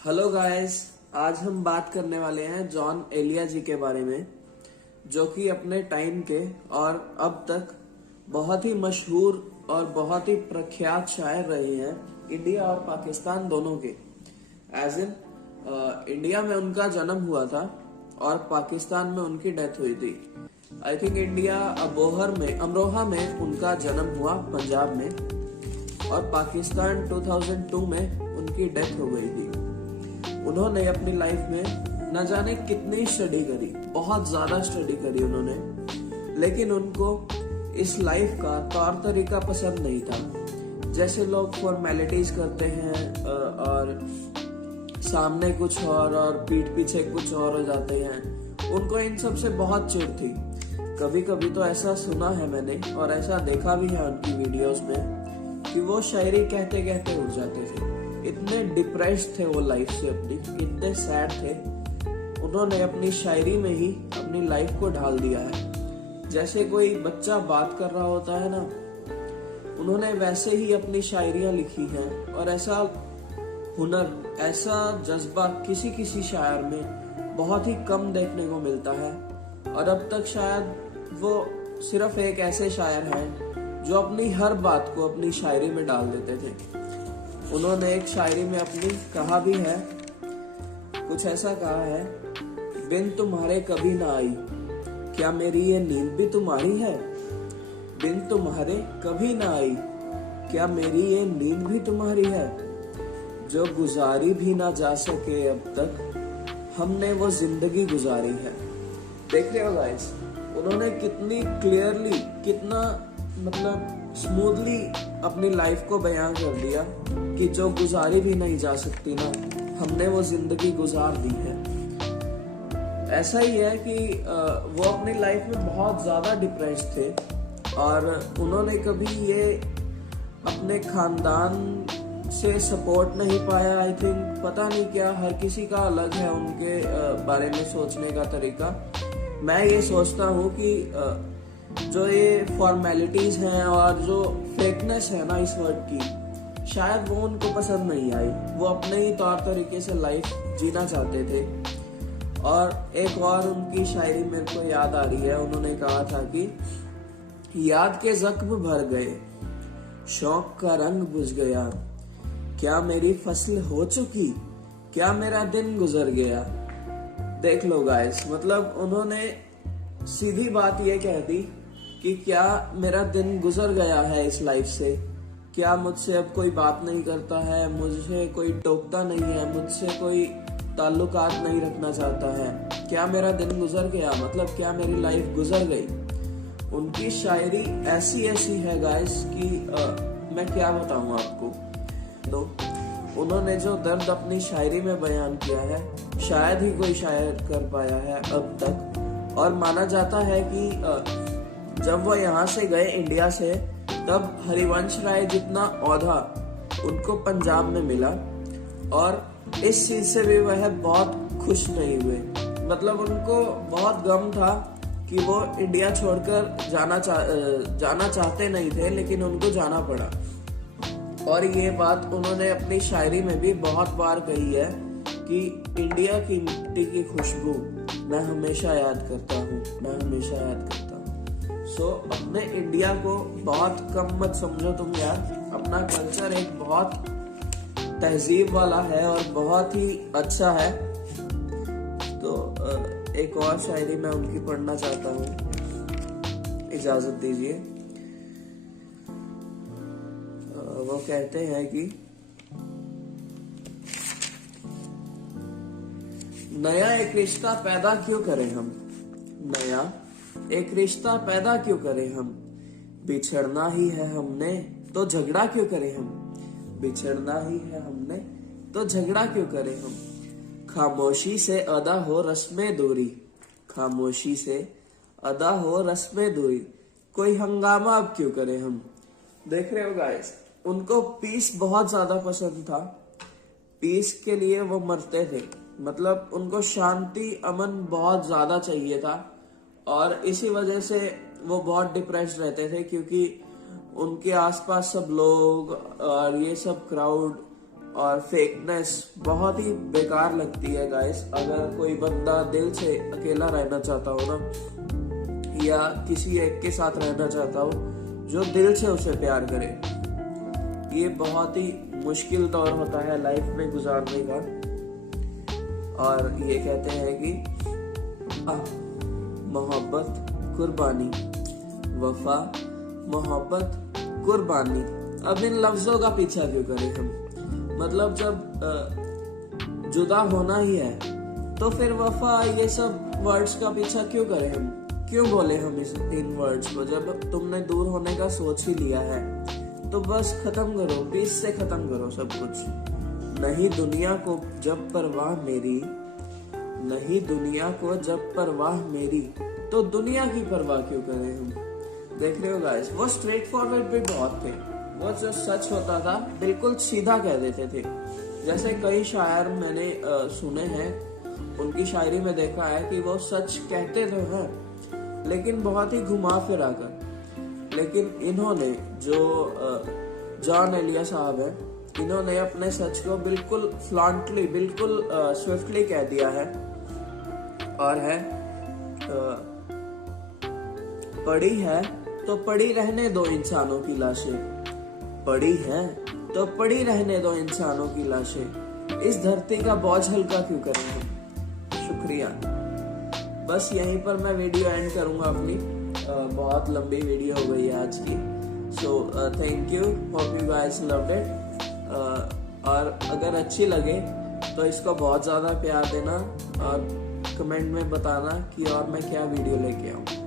Hello guys, आज हम बात करने वाले हैं जॉन एलिया जी के बारे में, जो कि अपने टाइम के और अब तक बहुत ही मशहूर और बहुत ही प्रख्यात शायर रहे हैं इंडिया और पाकिस्तान दोनों के। एज इन इंडिया में उनका जन्म हुआ था और पाकिस्तान में उनकी डेथ हुई थी। आई थिंक इंडिया अमरोहा में उनका जन्म हुआ, पंजाब में, और पाकिस्तान 2002 में उनकी डेथ हो गई थी। उन्होंने अपनी लाइफ में न जाने कितनी स्टडी करी, बहुत ज्यादा स्टडी करी उन्होंने, लेकिन उनको इस लाइफ का तौर तरीका पसंद नहीं था। जैसे लोग फॉर्मेलिटीज करते हैं और सामने कुछ और पीठ पीछे कुछ और हो जाते हैं, उनको इन सब से बहुत चिढ़ थी। कभी कभी तो ऐसा सुना है मैंने और ऐसा देखा भी है उनकी वीडियोस में कि वो शायरी कहते कहते उठ जाते थे। इतने डिप्रेस्ड थे वो लाइफ से अपनी, इतने सैड थे। उन्होंने अपनी शायरी में ही अपनी लाइफ को ढाल दिया है। जैसे कोई बच्चा बात कर रहा होता है ना, उन्होंने वैसे ही अपनी शायरियां लिखी हैं। और ऐसा हुनर, ऐसा जज्बा किसी किसी शायर में बहुत ही कम देखने को मिलता है। और अब तक शायद वो सिर्फ एक ऐसे शायर हैं जो अपनी हर बात को अपनी शायरी में डाल देते थे। उन्होंने एक शायरी में अपनी कहा भी है, कुछ ऐसा कहा है, बिन तुम्हारे कभी ना आई, क्या मेरी ये नींद भी तुम्हारी है। बिन तुम्हारे कभी ना आई, क्या मेरी ये नींद भी तुम्हारी है। जो गुजारी भी ना जा सके अब तक, हमने वो जिंदगी गुजारी है। देख रहे हो गाइस, उन्होंने कितनी क्लियरली, कितना मतलब स्मूथली अपनी लाइफ को बयां कर दिया कि जो गुजारी भी नहीं जा सकती ना, हमने वो जिंदगी गुजार दी है। ऐसा ही है कि वो अपनी लाइफ में बहुत ज्यादा डिप्रेस थे और उन्होंने कभी ये अपने खानदान से सपोर्ट नहीं पाया। आई थिंक पता नहीं क्या, हर किसी का अलग है उनके बारे में सोचने का तरीका। मैं ये सोचता हूँ कि जो ये फॉर्मेलिटीज हैं और जो फेकनेस है ना इस वर्ड की, शायद वो उनको पसंद नहीं आई। वो अपने ही तौर तरीके से लाइफ जीना चाहते थे। और एक और उनकी शायरी मेरे को याद आ रही है, उन्होंने कहा था कि याद के जख्म भर गए, शौक का रंग बुझ गया, क्या मेरी फसल हो चुकी, क्या मेरा दिन गुजर गया। देख लो गाइस, मतलब उन्होंने सीधी बात ये कह दी कि क्या मेरा दिन गुजर गया है इस लाइफ से, क्या मुझसे अब कोई बात नहीं करता है, मुझे कोई टोकता नहीं है, मुझसे कोई ताल्लुकात नहीं रखना चाहता है, क्या मेरा दिन गुजर गया, मतलब क्या मेरी लाइफ गुजर गई। उनकी शायरी ऐसी ऐसी है गाइस कि मैं क्या बताऊं आपको। तो उन्होंने जो दर्द अपनी शायरी में बयान किया है, शायद ही कोई शायर कर पाया है अब तक। और माना जाता है कि जब वो यहाँ से गए इंडिया से, तब हरिवंश राय जितना औहदा उनको पंजाब में मिला और इस चीज से भी वह बहुत खुश नहीं हुए। मतलब उनको बहुत गम था कि वो इंडिया छोड़कर जाना चाहते नहीं थे, लेकिन उनको जाना पड़ा। और ये बात उन्होंने अपनी शायरी में भी बहुत बार कही है कि इंडिया की मिट्टी की खुशबू मैं हमेशा याद करता हूँ, मैं हमेशा याद करता हूँ। सो अपने इंडिया को बहुत कम मत समझो तुम यार। अपना कल्चर एक बहुत तहजीब वाला है और बहुत ही अच्छा है। तो एक और शायरी मैं उनकी पढ़ना चाहता हूँ, इजाजत दीजिए। वो कहते हैं कि नया एक रिश्ता पैदा क्यों करें हम, नया एक रिश्ता पैदा क्यों करें हम, बिछड़ना ही है हमने तो झगड़ा क्यों करें हम, बिछड़ना ही है हमने तो झगड़ा क्यों करें हम। खामोशी से अदा हो रस्में दूरी, खामोशी से अदा हो रस्में दूरी, कोई हंगामा अब क्यों करें हम। देख रहे हो गाइस, उनको पीस बहुत ज्यादा पसंद था। पीस के लिए वो मरते थे। मतलब उनको शांति, अमन बहुत ज्यादा चाहिए था और इसी वजह से वो बहुत डिप्रेस्ड रहते थे, क्योंकि उनके आसपास सब लोग और ये सब क्राउड और फेकनेस बहुत ही बेकार लगती है गाइस। अगर कोई बंदा दिल से अकेला रहना चाहता हो ना, या किसी एक के साथ रहना चाहता हो जो दिल से उसे प्यार करे, ये बहुत ही मुश्किल दौर होता है लाइफ में गुजारने का। और ये कहते हैं कि मोहब्बत कुर्बानी, वफा मोहब्बत कुर्बानी। अब इन लफ्जों का पीछा क्यों करें हम? मतलब जब जुदा होना ही है तो फिर वफा ये सब वर्ड्स का पीछा क्यों करें हम? क्यों बोले हम इन वर्ड्स को? जब तुमने दूर होने का सोच ही लिया है तो बस खत्म करो, पीस से खत्म करो सब कुछ। नहीं दुनिया को जब परवाह मेरी, नहीं दुनिया को जब परवाह मेरी, तो दुनिया की परवाह क्यों करें हम? देख रहे हो गाइस, वो स्ट्रेट फॉरवर्ड भी बहुत थे। वो जो सच होता था बिल्कुल सीधा कह देते थे। जैसे कई शायर मैंने सुने हैं, उनकी शायरी में देखा है कि वो सच कहते तो हैं लेकिन बहुत ही घुमा फिरा कर। लेकिन इन्होंने जो जॉन एलिया साहब हैं, इन्होंने अपने सच को बिल्कुल फ्लॉन्टली, बिल्कुल स्विफ्टली कह दिया है। और है पड़ी है तो पड़ी रहने दो इंसानों की लाशें, पड़ी है तो पड़ी रहने दो इंसानों की लाशें, इस धरती का बोझ हल्का क्यों करें हम? शुक्रिया। बस यहीं पर मैं वीडियो एंड करूंगा अपनी। बहुत लंबी वीडियो हो गई है आज की। So thank you, hope you guys loved it. और अगर अच्छी लगे तो इसको बहुत ज़्यादा प्यार देना और कमेंट में बताना कि और मैं क्या वीडियो लेके आऊँ।